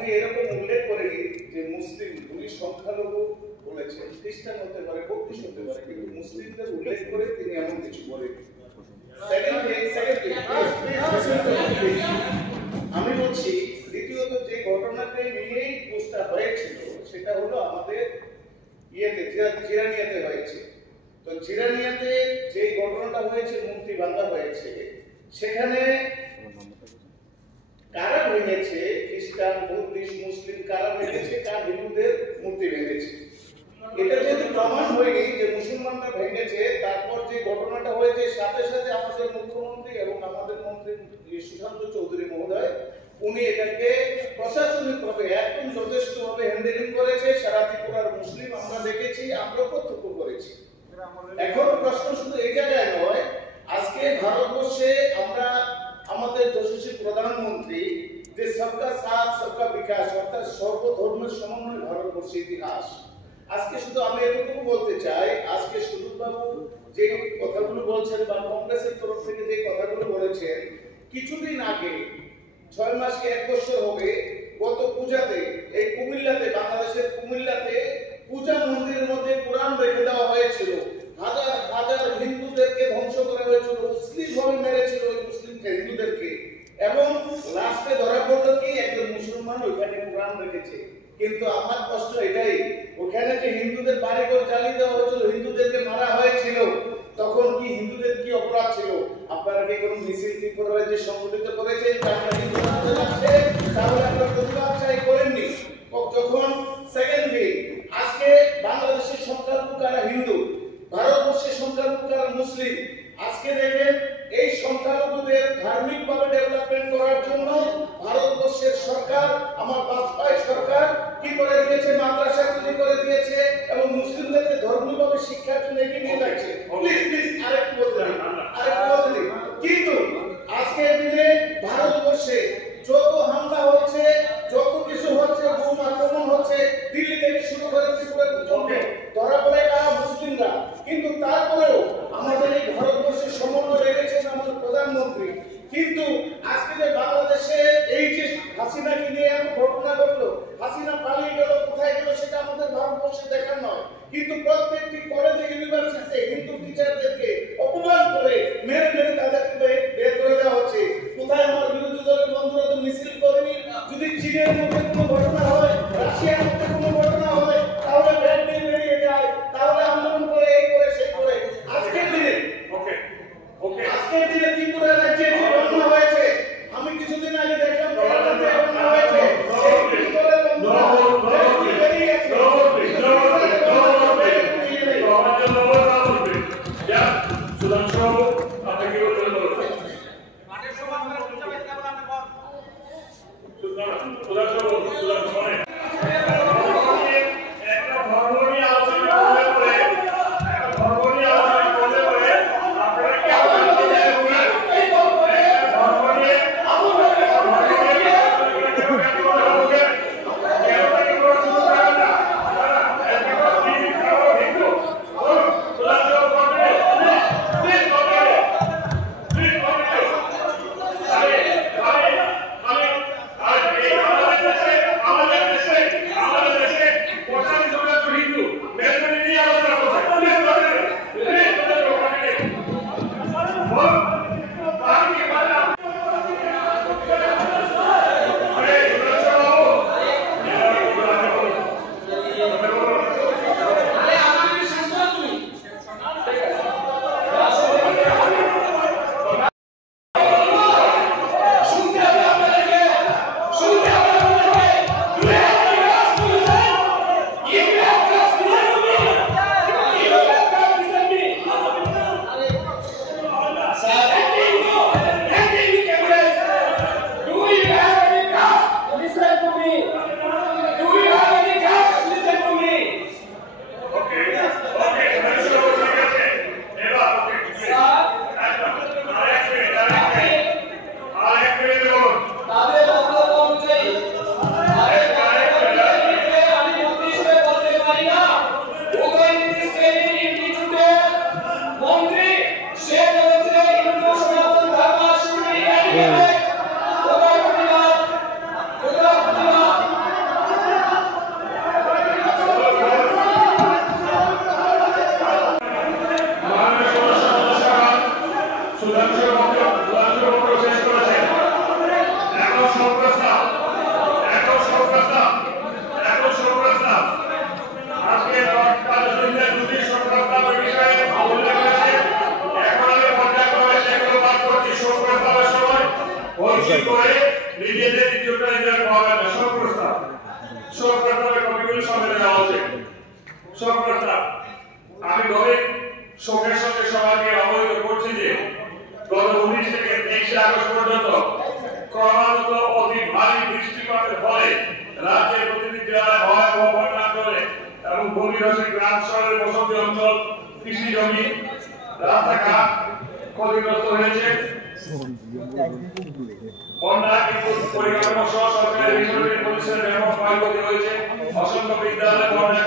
উনি এরকম উল্লেখ করেনি যে মুসলিম, উনি সংখ্যালঘু বলেছেন, খ্রিস্টান হতে পারে, বৌদ্ধ হতে পারে, কিন্তু মুসলিমদের উল্লেখ করে তিনি এমন কিছু বলেন। আমি বলছি দ্বিতীয়ত যে ঘটনাকে নিয়েই পোস্টটা হয়েছিল সেটা হলো আমাদের জিরানিয়াতে হয়েছে। তো জিরানিয়াতে যে ঘটনাটা হয়েছে, মূর্তি ভাঙা হয়েছে, সেখানে কারা ভেঙেছে, খ্রিস্টান, বৌদ্ধিস্ট, মুসলিম কারা ভেঙেছে, কার হিন্দুদের মূর্তি ভেঙেছে, এটা যদি প্রমাণ হয়নি যে মুসলমানরা ভেঙেছে, তারপর যে ঘটনাটা হয়েছে সাথে সাথে আমাদের মুখ্যমন্ত্রী এবং আমাদের মন্ত্রী সুশান্ত চৌধুরী মহোদয় উনি এটাকে প্রশাসনিকভাবে একদম যথেষ্টভাবে হ্যান্ডেলিং করেছে। সারা ত্রিপুরার মুসলিম আমরা দেখেছি, আমরা প্রত্যক্ষ করেছি। এখন প্রশ্ন শুধু এই জায়গায় নয়, আজকে ভারতবর্ষে আমরা আমাদের যশস্বী প্রধানমন্ত্রী যে সবকা সাথ সবকা বিকাশ অর্থাৎ সর্বধর্মের সমন্বয় ভারতবর্ষের ইতিহাস, আজকে শুধু আমি এতটুকু বলতে চাই, আজকে সুদূর বাবু যে কথাগুলো বলছেন বা কংগ্রেসের তরফ থেকে যে কথাগুলো বলেছেন, কিছুদিন আগে 6 মাস কি 1 বছর হবে, গত পূজাতে এই কুমিল্লাতে, বাংলাদেশের কুমিল্লাতে পূজা মন্দিরের মধ্যে কোরআন রেখে দেওয়া হয়েছিল, হাজার হাজার হিন্দুদেরকে ধ্বংস করা হয়েছিল, মুসলিমভাবে মেরেছিল ওই মুসলিম হিন্দুদেরকে, এবং লাস্টে ধরা পড়লো কি একজন মুসলমান ওইখানে কোরআন রেখেছে। কিন্তু আমার প্রশ্ন এটাই, ওখানে যে হিন্দুদের বাড়িঘর জ্বালিয়ে দেওয়া হয়েছিল, হিন্দুদেরকে মারা হয়েছিল, তখন কি হিন্দুদের কি অপরাধ ছিল? আপনারা কি কোনো মিছিল কি করে যে সংগঠিত করেছেন তাহলে আপনারা প্রতিবাদ চাই করেননি? যখন সেকেন্ডলি আজকে বাংলাদেশের সংখ্যালঘু কারা হিন্দু, ভারতবর্ষের সংখ্যালঘু কারা মুসলিম, আজকে দেখেন এই সংখ্যালঘুদের ধার্মিকভাবে ডেভেলপমেন্ট করার জন্য ভারতবর্ষের সরকার, আমার বাজপেয়ী সরকার কি করে দিয়েছে, মাদ্রাসা তৈরি করে দিয়েছে এবং মুসলিমদেরকে ধর্মীয়ভাবে শিক্ষার জন্য এগিয়ে নিয়ে যাচ্ছে। প্লিজ আরেকটু বলতে দিন। কিন্তু আজকের দিনে ভারতবর্ষে যত হামলা হচ্ছে, যত কিছু হচ্ছে, বোম আক্রমণ হচ্ছে, দিল্লি থেকে শুরু করে ত্রিপুরা পর্যন্ত ধরা পড়ে কারা মুসলিমরা, কিন্তু তারপরেও আমাদের এই ভারতবর্ষের সমন্বয় রেখেছেন আমাদের প্রধানমন্ত্রী। কিন্তু আজকে যে বাংলাদেশে এই যে হাসিনাকে নিয়ে এত ঘটনা ঘটলো, হাসিনা পালিয়ে গেল, কোথায় গেল সেটা আমাদের ভারতবর্ষে দেখার নয়, কিন্তু প্রত্যেকটি কলেজে ইউনিভার্সিটিতে হিন্দু টিচারদেরকে অপমান করে মেরে মেরে তাদেরকে বের করে দেওয়া হচ্ছে। কোথায় আমার বিরোধী দলের বন্ধুরা তো মিছিল করেনি? যদি চীনের মধ্যে কোনো ঘটনা হয়, রাশিয়ার মধ্যে কোনো ঘটনা হয়, তাহলে ব্যাগ নিয়ে বেরিয়ে যায়, তাহলে আন্দোলন করে, এই করে সে করে। আজকের দিনে ত্রিপুরা রাজ্যে যে ঘটনা হয়েছে, আমি কিছুদিন আগে দেখলাম কেরালাতে ঘটনা হয়েছে, অধিবাসী গ্রাম শহরের বসতি অঞ্চল, কৃষি জমি, রাস্তাঘাট ক্ষতিগ্রস্ত হয়েছে। বন্যা বিদ্যুৎ পরিকাঠামো সহ সরকারের বিভিন্ন প্রতিষ্ঠানের ব্যাপক ক্ষয়ক্ষতি হয়েছে। অসংখ্য বিদ্যালয় বন্যায়